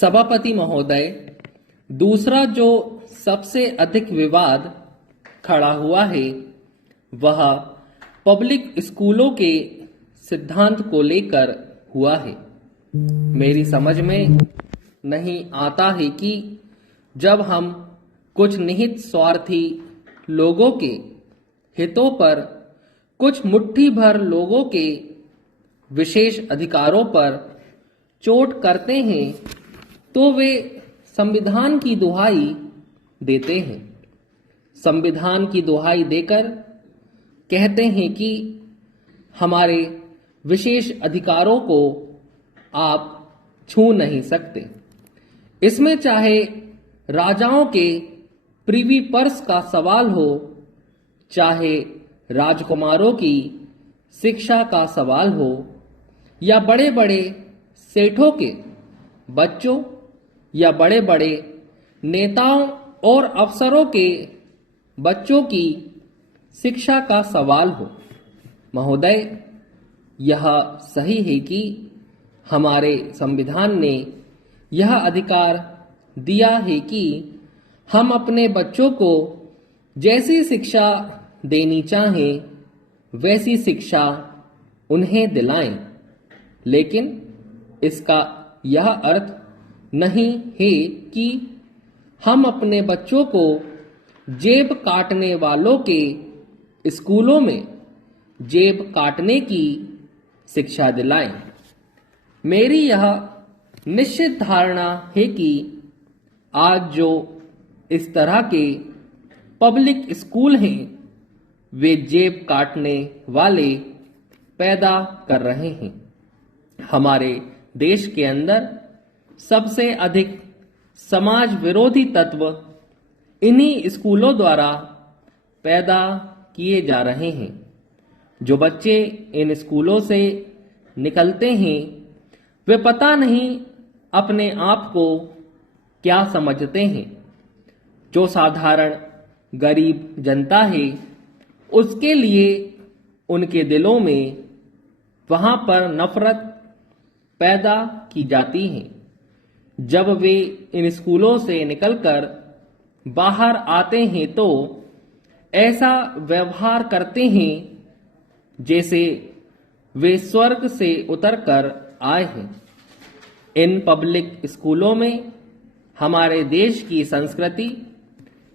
सभापति महोदय, दूसरा जो सबसे अधिक विवाद खड़ा हुआ है वह पब्लिक स्कूलों के सिद्धांत को लेकर हुआ है। मेरी समझ में नहीं आता है कि जब हम कुछ निहित स्वार्थी लोगों के हितों पर कुछ मुट्ठी भर लोगों के विशेष अधिकारों पर चोट करते हैं तो वे संविधान की दुहाई देते हैं। संविधान की दुहाई देकर कहते हैं कि हमारे विशेष अधिकारों को आप छू नहीं सकते। इसमें चाहे राजाओं के प्रिवी पर्स का सवाल हो, चाहे राजकुमारों की शिक्षा का सवाल हो, या बड़े बड़े सेठों के बच्चों या बड़े बड़े नेताओं और अफसरों के बच्चों की शिक्षा का सवाल हो। महोदय, यह सही है कि हमारे संविधान ने यह अधिकार दिया है कि हम अपने बच्चों को जैसी शिक्षा देनी चाहें वैसी शिक्षा उन्हें दिलाएं, लेकिन इसका यह अर्थ नहीं है कि हम अपने बच्चों को जेब काटने वालों के स्कूलों में जेब काटने की शिक्षा दिलाएं। मेरी यह निश्चित धारणा है कि आज जो इस तरह के पब्लिक स्कूल हैं वे जेब काटने वाले पैदा कर रहे हैं। हमारे देश के अंदर सबसे अधिक समाज विरोधी तत्व इन्हीं स्कूलों द्वारा पैदा किए जा रहे हैं। जो बच्चे इन स्कूलों से निकलते हैं वे पता नहीं अपने आप को क्या समझते हैं। जो साधारण गरीब जनता है उसके लिए उनके दिलों में वहां पर नफरत पैदा की जाती है। जब वे इन स्कूलों से निकलकर बाहर आते हैं तो ऐसा व्यवहार करते हैं जैसे वे स्वर्ग से उतरकर आए हैं। इन पब्लिक स्कूलों में हमारे देश की संस्कृति,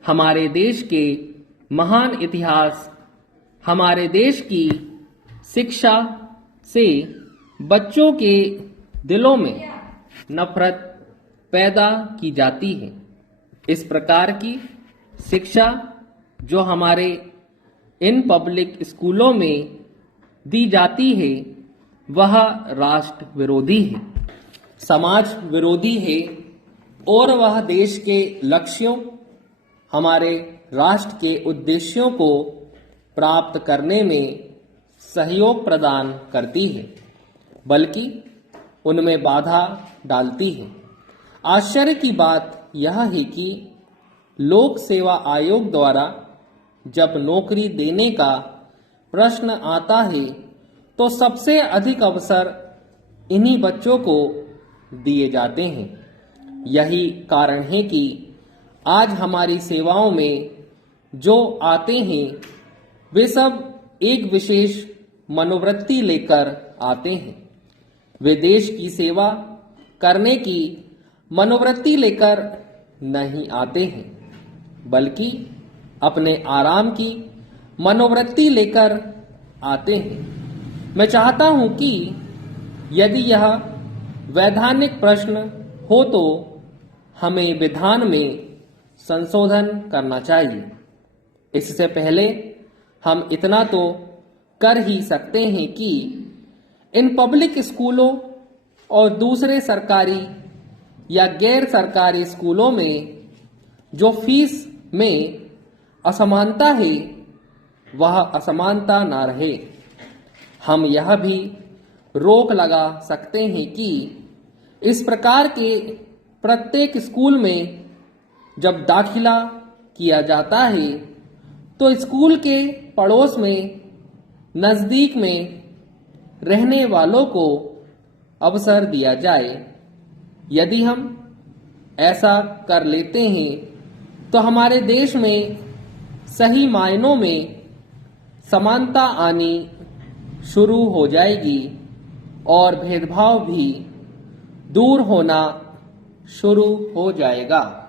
हमारे देश के महान इतिहास, हमारे देश की शिक्षा से बच्चों के दिलों में नफरत पैदा की जाती है। इस प्रकार की शिक्षा जो हमारे इन पब्लिक स्कूलों में दी जाती है वह राष्ट्र विरोधी है, समाज विरोधी है और वह देश के लक्ष्यों, हमारे राष्ट्र के उद्देश्यों को प्राप्त करने में सहयोग प्रदान करती है, बल्कि उनमें बाधा डालती है। आश्चर्य की बात यह है कि लोक सेवा आयोग द्वारा जब नौकरी देने का प्रश्न आता है तो सबसे अधिक अवसर इन्हीं बच्चों को दिए जाते हैं। यही कारण है कि आज हमारी सेवाओं में जो आते हैं वे सब एक विशेष मनोवृत्ति लेकर आते हैं। वे देश की सेवा करने की मनोवृत्ति लेकर नहीं आते हैं, बल्कि अपने आराम की मनोवृत्ति लेकर आते हैं। मैं चाहता हूं कि यदि यह वैधानिक प्रश्न हो तो हमें विधान में संशोधन करना चाहिए। इससे पहले हम इतना तो कर ही सकते हैं कि इन पब्लिक स्कूलों और दूसरे सरकारी या गैर सरकारी स्कूलों में जो फीस में असमानता है वह असमानता ना रहे। हम यह भी रोक लगा सकते हैं कि इस प्रकार के प्रत्येक स्कूल में जब दाखिला किया जाता है तो स्कूल के पड़ोस में नज़दीक में रहने वालों को अवसर दिया जाए। यदि हम ऐसा कर लेते हैं तो हमारे देश में सही मायनों में समानता आनी शुरू हो जाएगी और भेदभाव भी दूर होना शुरू हो जाएगा।